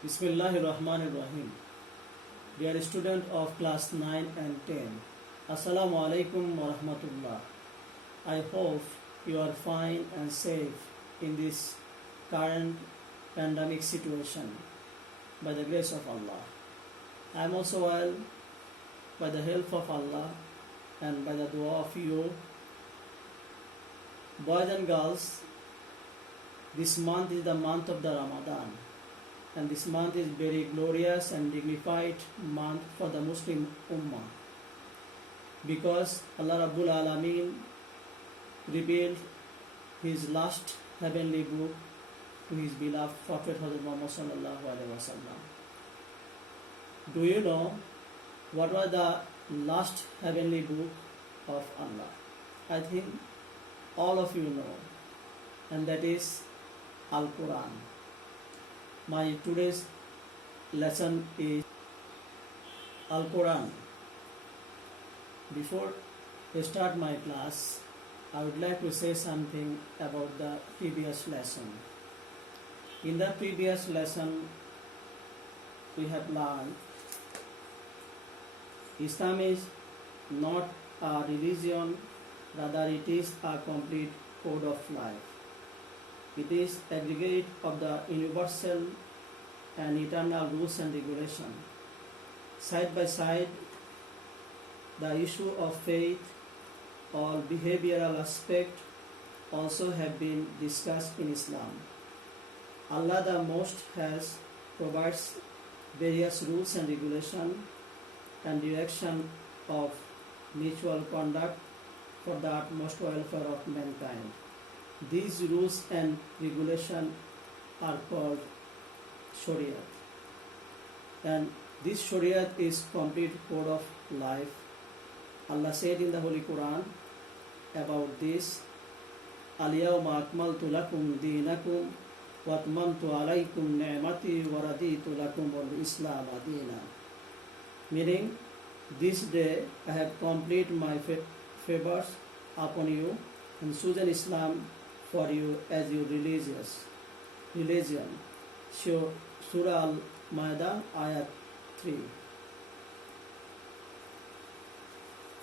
Bismillahirrahmanirrahim. Dear student of class 9 and 10, Assalamu alaikum wa rahmatullah. I hope you are fine and safe in this current pandemic situation by the grace of Allah. I am also well by the help of Allah and by the dua of you. Boys and girls, this month is the month of the Ramadan. And this month is very glorious and dignified month for the Muslim Ummah, because Allah Rabbul Alameen revealed His last heavenly book to His beloved Prophet Hazrat Muhammad Sallallahu Alaihi Wasallam. Do you know what was the last heavenly book of Allah? I think all of you know, and that is Al-Quran. My today's lesson is Al-Quran. Before I start my class, I would like to say something about the previous lesson. In the previous lesson, we have learned Islam is not a religion, rather it is a complete code of life. It is aggregate of the universal and eternal rules and regulation. Side by side, the issue of faith or behavioral aspect also have been discussed in Islam. Allah the Most has provides various rules and regulation and direction of mutual conduct for the utmost welfare of mankind. These rules and regulation are called Shariat, and this Shariat is complete code of life. Allah said in the Holy Quran about this, Al-yawma akmaltu lakum deenakum wa atmamtu alaykum ni'mati wa raditu lakum al-Islam deena. Meaning, this day I have completed my favors upon you and chosen Islam for you as your religion. Surah Al-Ma'idah, Ayat 3.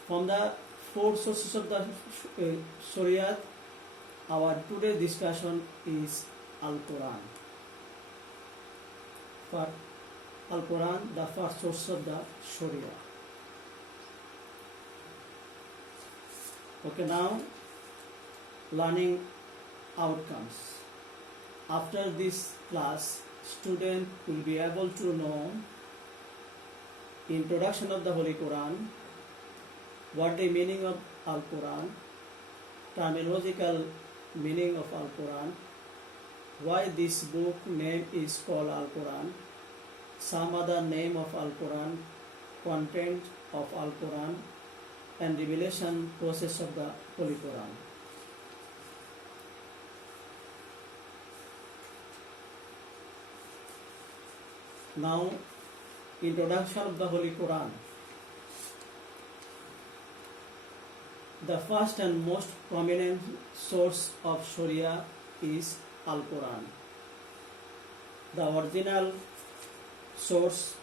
From the four sources of the Shariat, our today's discussion is Al-Quran. For Al-Quran, the first source of the Sharia. Okay, now learning outcomes. After this class, student will be able to know introduction of the Holy Quran, what the meaning of Al-Quran, terminological meaning of Al-Quran, why this book name is called Al-Quran, some other name of Al-Quran, content of Al-Quran, and revelation process of the Holy Quran. Now, introduction of the Holy Quran. The first and most prominent source of Sharia is Al-Quran, the original source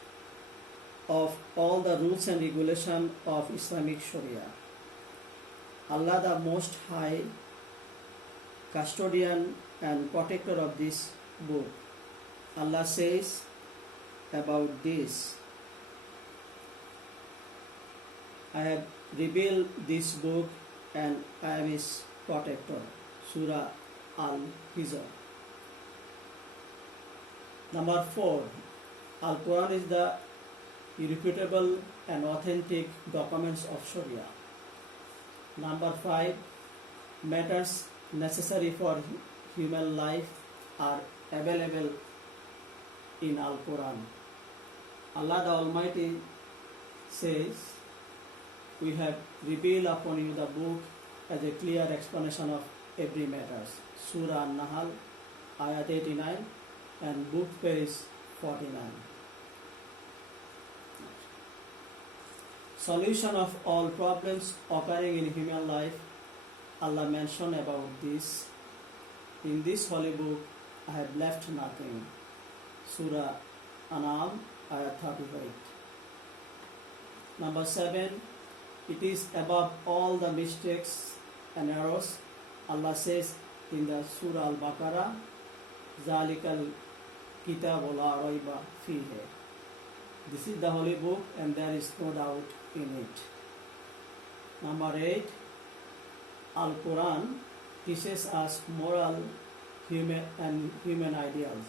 of all the rules and regulation of Islamic Sharia. Allah the Most High, custodian and protector of this book. Allah says about this, I have revealed this book and I am its protector. Surah Al-Hijr. Number 4, Al-Quran is the irrefutable and authentic documents of Sharia. Number 5, matters necessary for human life are available in Al-Quran. Allah the Almighty says, we have revealed upon you the book as a clear explanation of every matter. Surah An-Nahl, Ayat 89 and book page 49. Solution of all problems occurring in human life, Allah mentioned about this. In this holy book, I have left nothing. Surah An'am, ayat 38. Number 7, it is above all the mistakes and errors. Allah says in the Surah Al-Baqarah, Zalikal Kitabu la rayba fihi. This is the holy book and there is no doubt in it. Number 8, Al-Quran teaches us moral human ideals.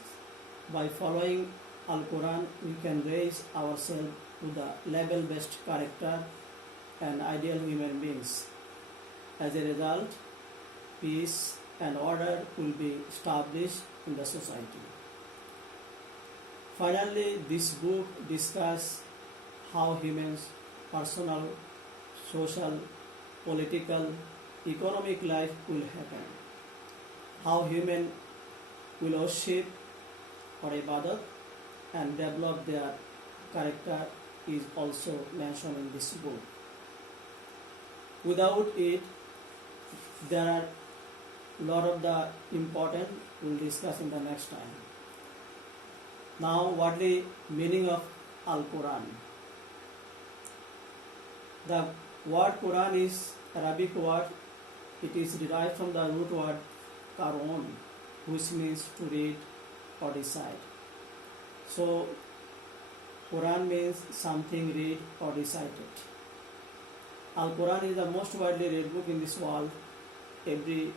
By following Al-Quran, we can raise ourselves to the level-based character and ideal human beings. As a result, peace and order will be established in the society. Finally, this book discusses how humans' personal, social, political, economic life will happen, how human will worship or ibadat and develop their character is also mentioned in this book. Without it, there are a lot of the important we'll discuss in the next time. Now, what the meaning of Al-Quran? The word Quran is Arabic word. It is derived from the root word Qaron, which means to read or recite. So, Quran means something read or recited. Al-Quran is the most widely read book in this world. Every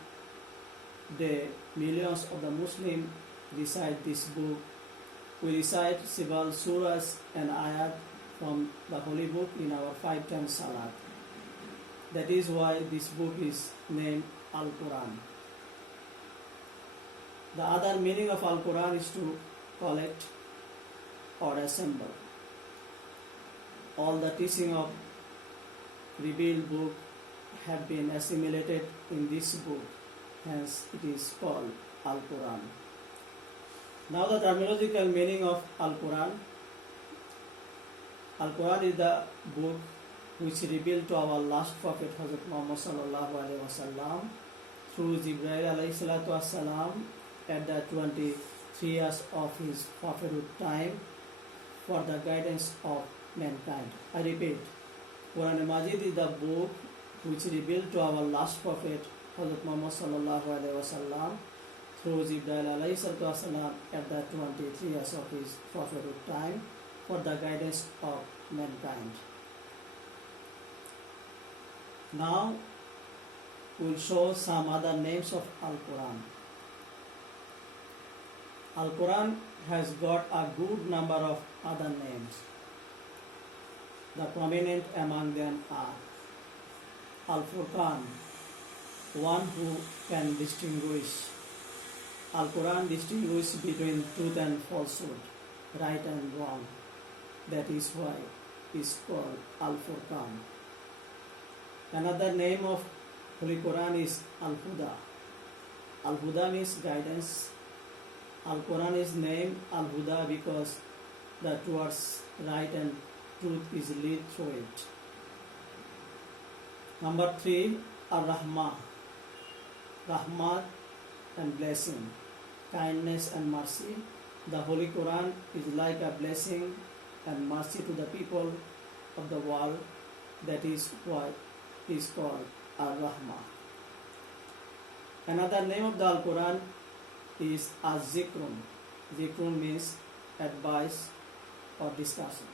day, millions of the Muslims recite this book. We recite several surahs and ayat from the holy book in our 5 times salat. That is why this book is named Al-Quran. The other meaning of Al-Quran is to collect or assemble. All the teaching of revealed book have been assimilated in this book, hence it is called Al-Quran. Now the terminological meaning of Al-Quran. Al-Quran is the book which revealed to our last prophet Hazrat Muhammad sallallahu alaihi wasallam through Jibreel alayhi salatu wasalam at the 23 years of his prophethood time for the guidance of mankind. I repeat, Quran Majid is the book which revealed to our last prophet Hazrat Muhammad sallallahu alaihi wasallam through Jibreel alayhi salatu wasalam at the 23 years of his prophethood time for the guidance of mankind. Now we'll show some other names of Al-Quran. Al-Quran has got a good number of other names. The prominent among them are Al-Furqan, one who can distinguish. Al-Quran distinguishes between truth and falsehood, right and wrong. That is why it is called Al-Furqan. Another name of Holy Quran is Al-Huda. Al-Huda means guidance. Al-Quran is named Al-Huda because the towards right and truth is lead through it. Number 3, Ar-Rahmah. Rahmat and blessing, kindness and mercy. The Holy Quran is like a blessing and mercy to the people of the world. That is why it is called Ar-Rahmah. Another name of the Al-Quran is Az-Zikrun. Zikrun means advice or discussion.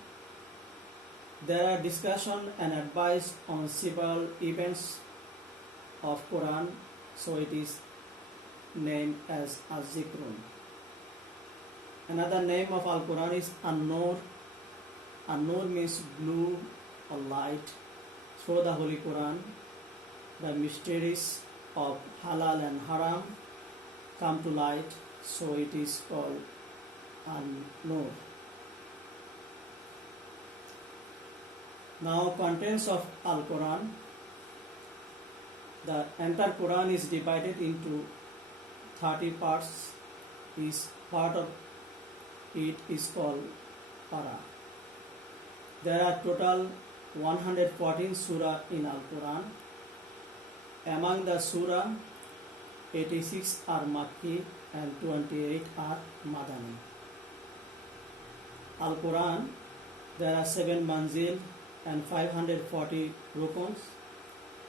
There are discussion and advice on several events of Quran, so it is named as Az-Zikrun. Another name of Al-Quran is An-Nur. An-Nur means blue or light. Through the Holy Quran, the mysteries of halal and haram come to light, so it is called An-Nur. Now, contents of Al-Quran. The entire Quran is divided into 30 parts. Each part of it is called Para. There are total 114 surah in Al-Quran. Among the surah, 86 are Makki and 28 are Madani. Al-Quran, there are 7 manzil and 540 rukns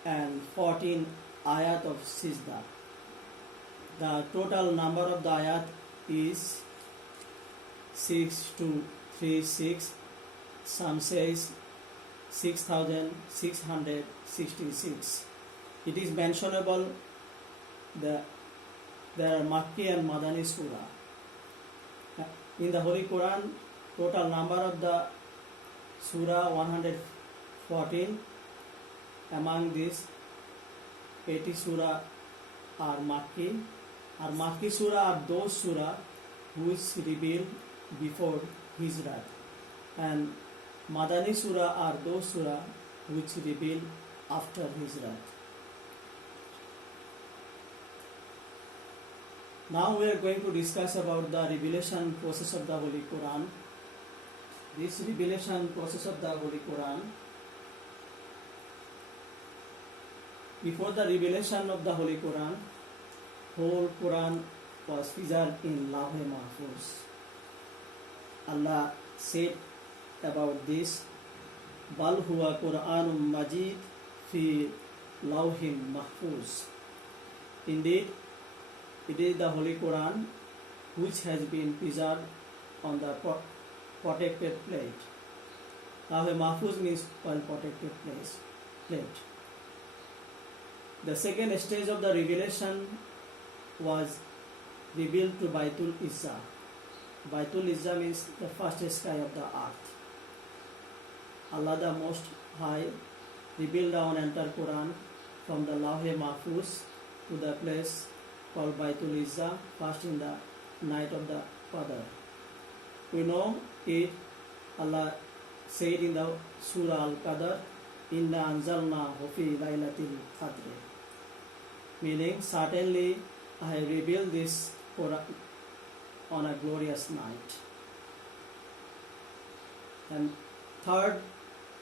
and 14 ayat of Sijda. The total number of the ayat is 6236. Some says 6666. It is mentionable that there are Makki and Madani surah. In the Holy Quran, total number of the surah 114. Among these, 80 surah are Makki. Our Makki surah are those surah which revealed before Hijrat, and Madani surah are those surah which revealed after Hijrat. Now we are going to discuss about the revelation process of the Holy Quran. This revelation process of the Holy Quran, before the revelation of the Holy Quran, whole Quran was preserved in Lawh Mahfuz. Allah said about this, Bal huwa Quranum Majid fi Lawhim Mahfuz. Indeed, it is the Holy Quran which has been preserved on the protected plate. Lawh Mahfuz means well protected plate. The second stage of the revelation was revealed to Baitul Izzah. Baitul Izzah means the first sky of the earth. Allah the Most High revealed down entire Quran from the Lawh Mahfuz to the place called Baitul Izzah, first in the night of the Qadr. We know it, Allah said in the Surah Al-Qadr, Inna anzalnahu fi laylatil qadr. Meaning, certainly I have revealed this Quran on a glorious night. And third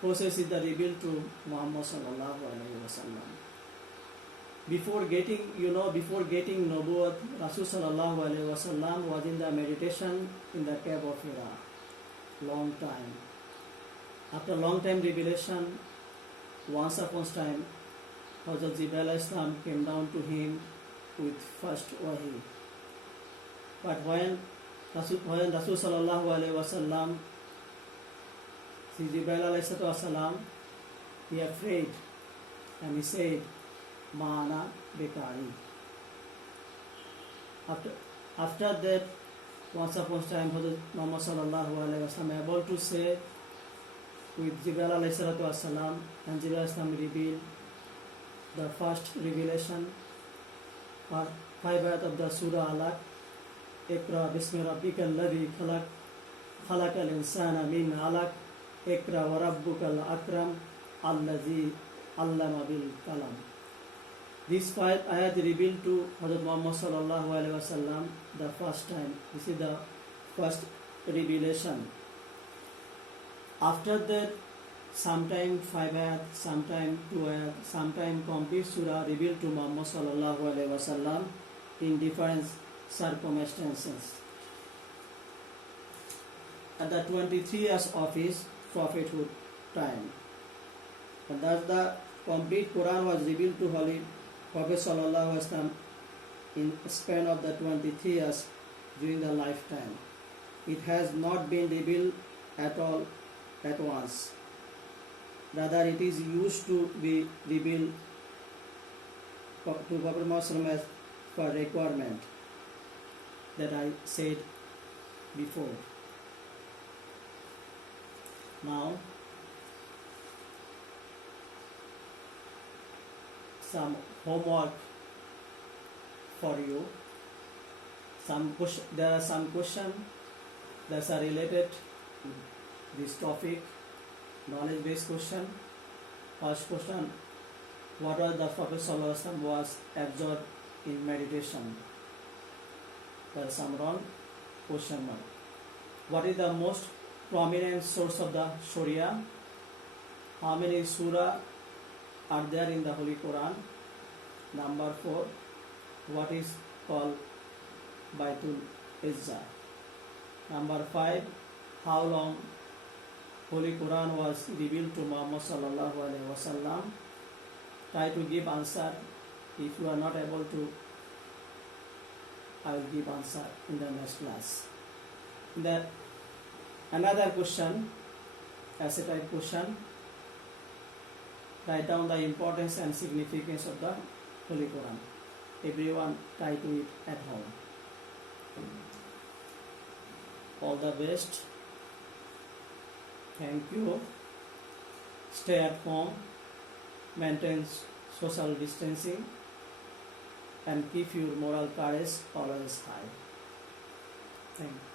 process is the reveal to Muhammad sallallahu alaihi wasallam. Before getting Nubuwwat, Rasul sallallahu alaihi wasallam was in the meditation in the cave of Hira, long time. After long time revelation, once upon a time, Hazrat Jibreel alayhi salam came down to him with first wahi. But when Rasul sallallahu alaihi wasallam, Jibreel alayhi salam, he afraid and he said, Ma'ana bekari. After that, once upon a time, Hazrat Muhammad sallallahu alaihi wasallam able to say with Jibreel alayhi salam, and Jibreel alayhi salam revealed the first revelation, 5 ayat of the Surah Alaq. Iqra bismi rabbika alladhi khalaq, khalaqal insana min alaq, Iqra wa rabbukal akram, alladhi allama bil kalam. These 5 ayat revealed to Hazrat Muhammad sallallahu alaihi wasallam the first time. This is the first revelation. After that, sometime 5 ayat, sometime 2 ayat, sometime complete surah revealed to Muhammad sallallahu alaihi wasallam in different circumstances. At the 23 years of his prophethood time, and thus the complete Quran was revealed to Holy Prophet sallallahu alaihi wasallam in span of the 23 years during the lifetime. It has not been revealed at all at once. Rather, it is used to be revealed to Prophet Muhammad as per requirement that I said before. Now, some homework for you. There are some questions that are related to this topic, knowledge-based question. First question: what was the Prophet sallallahu alaihi wasallam was absorbed in meditation? There is some wrong. Question mark. What is the most prominent source of the Sharia? How many surah are there in the Holy Quran? Number 4. What is called Baitul Izzah? Number 5. how long Holy Quran was revealed to Muhammad sallallahu alaihi wasallam. Try to give answer. If you are not able to, I will give answer in the next class. Another question, essay type question. Write down the importance and significance of the Holy Quran. Everyone try to it at home. All the best. Thank you. Stay at home, maintain social distancing, and keep your moral courage always high. Thank you.